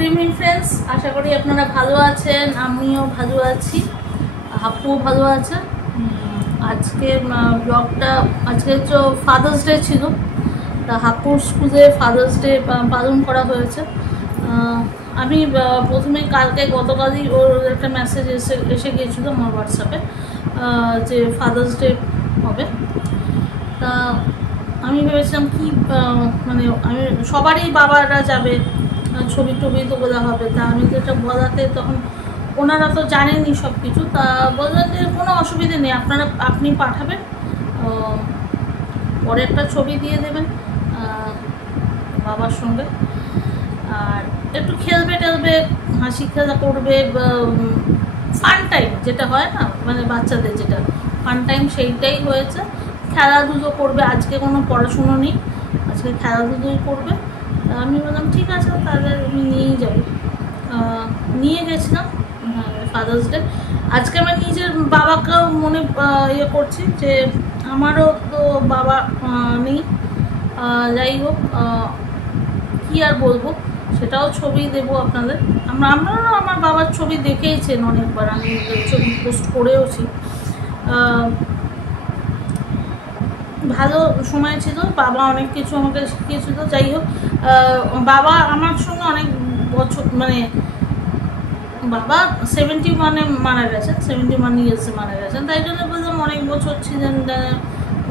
Good evening friends, আশা করি আপনারা ভালো আছেন। আমিও ভালো আছি, হাপ্পুও ভালো আছে। আজকে ব্লগটা, আজকে তো ফাদার্স ডে ছিল, তা হাপ্পুর স্কুলে ফাদার্স ডে পালন করা হয়েছে। আমি প্রথমে গতকালই ওর একটা মেসেজ এসে গিয়েছিলো আমার হোয়াটসঅ্যাপে যে ফাদার্স ডে হবে। তা আমি ভেবেছিলাম কি মানে আমি সবারই বাবারা যাবে, ছবি টবি তো বলা হবে। তা আমি তো এটা বলাতে তখন ওনারা তো জানেনই সব কিছু। তা বললেন যে কোনো অসুবিধে নেই, আপনি পাঠাবেন, পরে একটা ছবি দিয়ে দেবেন বাবার সঙ্গে, আর একটু খেলবে টেলবে, হাসি খেলা করবে, ফান টাইম যেটা হয় না, মানে বাচ্চাদের যেটা ফান টাইম সেইটাই হয়েছে। খেলাধুলো করবে, আজকে কোনো পড়াশুনো নেই, আজকে খেলাধুলোই করবে। আমি বললাম ঠিক আছে, তাহলে আমি নিয়েই যাবো। নিয়ে গেছিলাম ফাদার্স ডে। আজকে আমার নিজের বাবাকেও মনে ইয়ে করছি যে আমারও তো বাবা নেই। যাই হোক, কী আর বলবো, সেটাও ছবি দেবো আপনাদের। আপনারাও আমার বাবার ছবি দেখেইছেন অনেকবার, আমি ছবি পোস্ট করেওছি। ভালো সময় ছিল, বাবা অনেক কিছু আমাকে শিখিয়েছিল। যাই হোক, বাবা আমার সঙ্গে অনেক বছর, মানে বাবা 71-এ মারা গেছেন, 71 ইয়ার্সে মারা গেছেন। তাই জন্য বললাম অনেক বছর ছিলেন,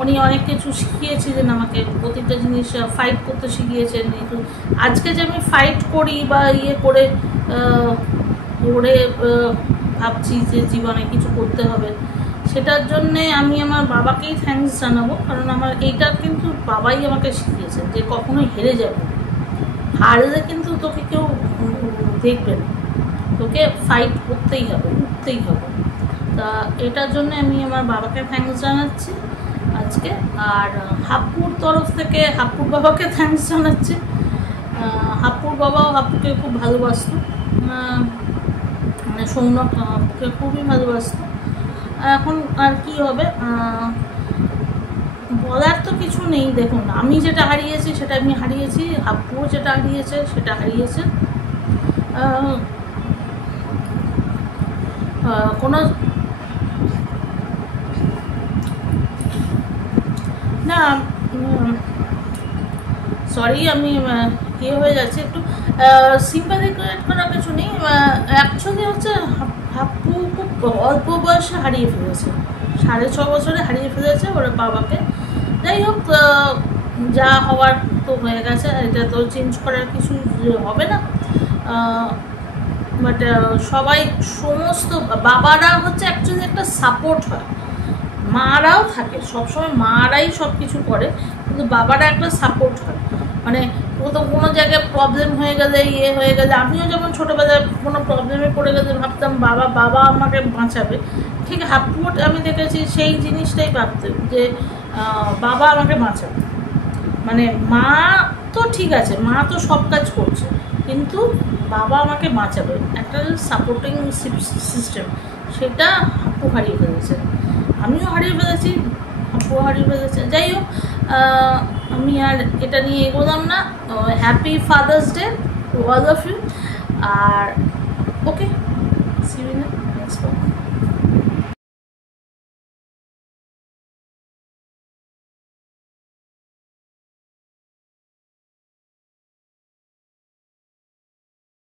উনি অনেক কিছু শিখিয়েছিলেন আমাকে, প্রতিটা জিনিস ফাইট করতে শিখিয়েছেন। কিন্তু আজকে যে আমি ফাইট করি বা ইয়ে করে ভাবছি যে জীবনে কিছু করতে হবে, সেটার জন্যে আমি আমার বাবাকেই থ্যাঙ্কস জানাবো। কারণ আমার এইটা কিন্তু বাবাই আমাকে শিখিয়েছেন যে কখনোই হেরে যাবে, হারলে কিন্তু তোকে কেউ দেখবে না, তোকে ফাইট করতেই হবে, উঠতেই হবে। তা এটার জন্য আমি আমার বাবাকে থ্যাঙ্কস জানাচ্ছি আজকে। আর হাপ্পুর তরফ থেকে হাপ্পুর বাবাকে থ্যাঙ্কস জানাচ্ছি। হাপ্পুর বাবাও হাপ্পুকে খুব ভালোবাসত, মানে সৌনক হাপ্পুকে খুবই ভালোবাসত। এখন আর কি হবে, বলার তো কিছু নেই। দেখুন, আমি যেটা হারিয়েছি সেটা আমি হারিয়েছি, হাপ্পুও যেটা হারিয়েছে সেটা হারিয়েছে। কোনো না, সরি, আমি ইয়ে হয়ে যাচ্ছে একটু, সিম্পাথি ক্রিয়েট করা কিছু নেই। অ্যাকচুয়ালি হচ্ছে হাপ্পু খুব অল্প বয়সে হারিয়ে ফেলেছে, 6.5 বছরে হারিয়ে ফেলেছে ওর বাবাকে। যাই হোক, যা হওয়ার তো হয়ে গেছে, এটা তো চেঞ্জ করার কিছু হবে না। বাট সবাই, সমস্ত বাবারা হচ্ছে অ্যাকচুয়ালি একটা সাপোর্ট হয়, মারাও থাকে সবসময়, মারাই সব কিছু করে, কিন্তু বাবারা একটা সাপোর্ট হয়। মানে কোনো জায়গায় প্রবলেম হয়ে গেলে, ইয়ে হয়ে গেলে, আমিও যেমন ছোটোবেলায় কোনো প্রবলেমে পড়ে গেলে ভাবতাম বাবা আমাকে বাঁচাবে, ঠিক হাপ্পু আমি দেখেছি সেই জিনিসটাই ভাবতাম যে বাবা আমাকে বাঁচাবে। মানে মা তো ঠিক আছে, মা তো সব কাজ করছে, কিন্তু বাবা আমাকে বাঁচাবে, একটা সাপোর্টিং সিস্টেম, সেটা হাপ্পু হারিয়ে ফেলেছে, আমিও হারিয়ে ফেলেছি, হাপ্পুও হারিয়ে ফেলেছে। যাই হোক, আমি আর এটা নিয়ে এগোলাম না। Happy Father's Day to all of you. আর okay, see you in the next.